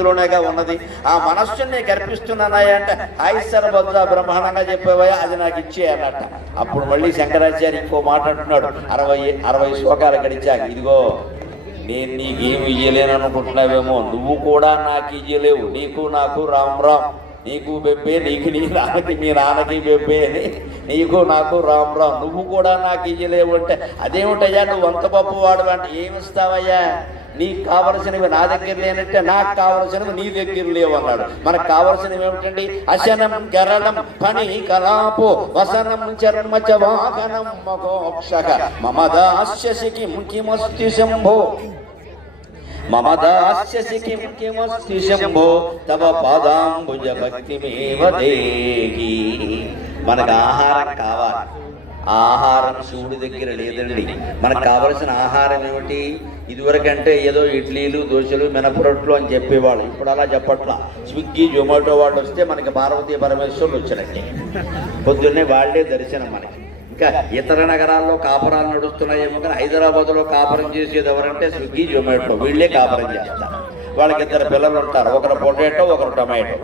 లోనేగా ఉన్నది. ఆ మనస్సుని కల్పిస్తున్నానాయా అంటే హాయిసర బొద్ద బ్రహ్మాండంగా చెప్పేవయ్యా, అది నాకు ఇచ్చేయన్నట్ట. అప్పుడు మళ్ళీ శంకరాచార్య ఇంకో మాట అంటున్నాడు, 60 శ్లోకాలు గడిచాక, ఇదిగో నేను నీకేమి ఇయ్యలేను అనుకుంటున్నావేమో, నువ్వు కూడా నాకు ఇయ్యలేవు, నీకు నాకు రామ్ రామ్, నీకు బెబ్బే, నీకు నీ నాన్నకి మీ నాన్నకి బెబ్బే అని, నీకు నాకు రామ్ రామ్, నువ్వు కూడా నాకు ఇయ్యలేవు అంటే అదేమిటయ్యా నువ్వు అంత గొప్పవాడు అంటే ఏమిస్తావయ్యా, నీకు కావలసినవి నా దగ్గర లేనంటే నాకు కావలసినవి నీ దగ్గర లేవు అన్నాడు. మనకు కావలసినవి ఏమిటండి? అశనం గరళం పని కలాపో వసనం చర్మచ వాహనం మోక్షక మమదాస్యసి కిం కిమస్తి శంభో, మమదాస్యసి కిం కిమస్తి శంభో తవ పాదాంబుజ భక్తిమేవ దేహి. మనకు ఆహారం కావాలి, ఆహారం శివుడి దగ్గర లేదండి. మనకు కావలసిన ఆహారం ఏమిటి? ఇదివరకంటే ఏదో ఇడ్లీలు దోశలు మినపరొట్లు అని చెప్పేవాళ్ళు, ఇప్పుడు అలా చెప్పట్లా. స్విగ్గీ జొమాటో వాళ్ళు వస్తే మనకి పార్వతీ పరమేశ్వరులు వచ్చినట్టే, పొద్దున్నే వాళ్ళే దర్శనం మనకి. ఇంకా ఇతర నగరాల్లో కాపురాలు నడుస్తున్నాయేమో కానీ హైదరాబాద్లో కాపురం చేసేది ఎవరంటే స్విగ్గీ జొమాటో, వీళ్ళే కాపురం చేస్తారు. వాళ్ళకి 2 పిల్లలు ఉంటారు, ఒకరు పొటాటో ఒకరు టమాటో.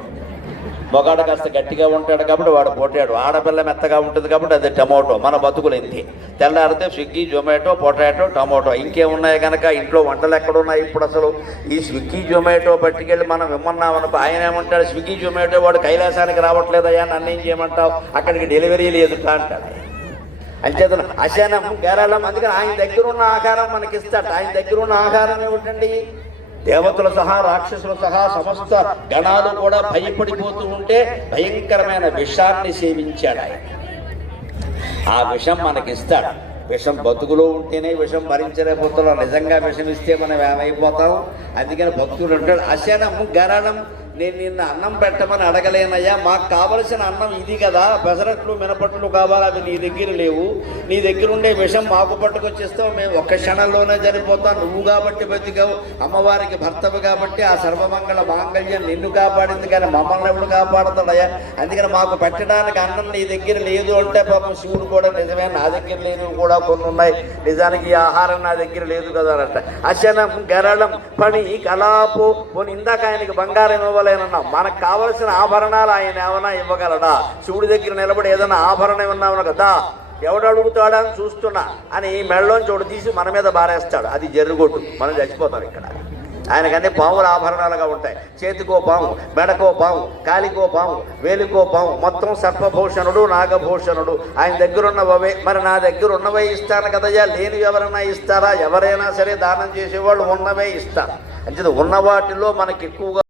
మొగాడు కాస్త గట్టిగా ఉంటాడు కాబట్టి వాడు పొటాటో, ఆడపిల్ల మెత్తగా ఉంటుంది కాబట్టి అది టమాటో. మన బతుకులు ఇంతే. తెల్లారితే స్విగ్గీ జొమాటో పొటాటో టమాటో, ఇంకేమున్నాయి కనుక ఇంట్లో వంటలు ఎక్కడున్నాయి ఇప్పుడు అసలు? ఈ స్విగ్గీ జొమాటో పట్టుకెళ్ళి మనం ఇమ్మన్నామనుకో, ఆయన ఏమంటాడు, స్విగ్గీ జొమాటో వాడు కైలాసానికి రావట్లేదయ్యా, నన్ను ఏం చేయమంటావు, అక్కడికి డెలివరీ లేదు అంటాడు. అంచేతను అశనం గరళం, అందుకని ఆయన దగ్గర ఉన్న ఆహారం మనకిస్తాడు. ఆయన దగ్గర ఉన్న ఆహారం ఏమిటండి? దేవతలు సహా రాక్షసులు సహా సమస్త గణాలు కూడా భయపడిపోతూ ఉంటే భయంకరమైన విషాన్ని సేవించాడు ఆయన. ఆ విషం మనకిస్తాడు. విషం బతుకులో ఉంటేనే విషం భరించలేకపోతున్నాం, నిజంగా విషం ఇస్తే మనం ఏమైపోతాం. అందుకని భక్తుడు అంటాడు అశనం గరళం, నేను నిన్న అన్నం పెట్టమని అడగలేనయ్యా, మాకు కావలసిన అన్నం ఇది కదా, పెసరట్లు మినపట్లు కావాలి, అవి నీ దగ్గర లేవు, నీ దగ్గర ఉండే విషం మాకు పట్టుకొచ్చేస్తావు, మేము ఒక్క క్షణంలోనే చనిపోతాం. నువ్వు కాబట్టి బతికావు, అమ్మవారికి భర్తవు కాబట్టి ఆ సర్వమంగళ మాంగళ్యం నిన్ను కాపాడింది, కానీ మమ్మల్ని ఎప్పుడు కాపాడుతాడయ్యా, అందుకని మాకు పెట్టడానికి అన్నం నీ దగ్గర లేదు అంటే పాపం శివుడు కూడా నిజమే, నా దగ్గర లేనివి కూడా కొన్ని ఉన్నాయి, నిజానికి ఈ ఆహారం నా దగ్గర లేదు కదా అనంట. అశనం గరళం పని కలాపు, పోనీ ఇందాక ఆయనకి బంగారం ఇవ్వాలి, మనకు కావలసిన ఆభరణాలు ఆయన ఏమైనా ఇవ్వగలడా? శివుడి దగ్గర నిలబడి ఏదైనా ఆభరణం ఏమన్నా కదా, ఎవడు అడుగుతాడా అని చూస్తున్నా అని మెడలోంచి ఒకటి తీసి మన మీద బారేస్తాడు, అది జర్రుగొట్టు, మనం చచ్చిపోతాం ఇక్కడ. ఆయనకన్నీ పాములు ఆభరణాలుగా ఉంటాయి, చేతికో పాము, మెడకో పాము, కాలికో పాము, వేలికో పాము, మొత్తం సర్పభూషణుడు నాగభూషణుడు ఆయన దగ్గర ఉన్నవే. మరి నా దగ్గర ఉన్నవే ఇస్తాను కదయ్యా, లేనివి ఎవరైనా ఇస్తారా? ఎవరైనా సరే దానం చేసేవాళ్ళు ఉన్నవే ఇస్తారు. అంటే ఉన్న వాటిలో మనకి ఎక్కువగా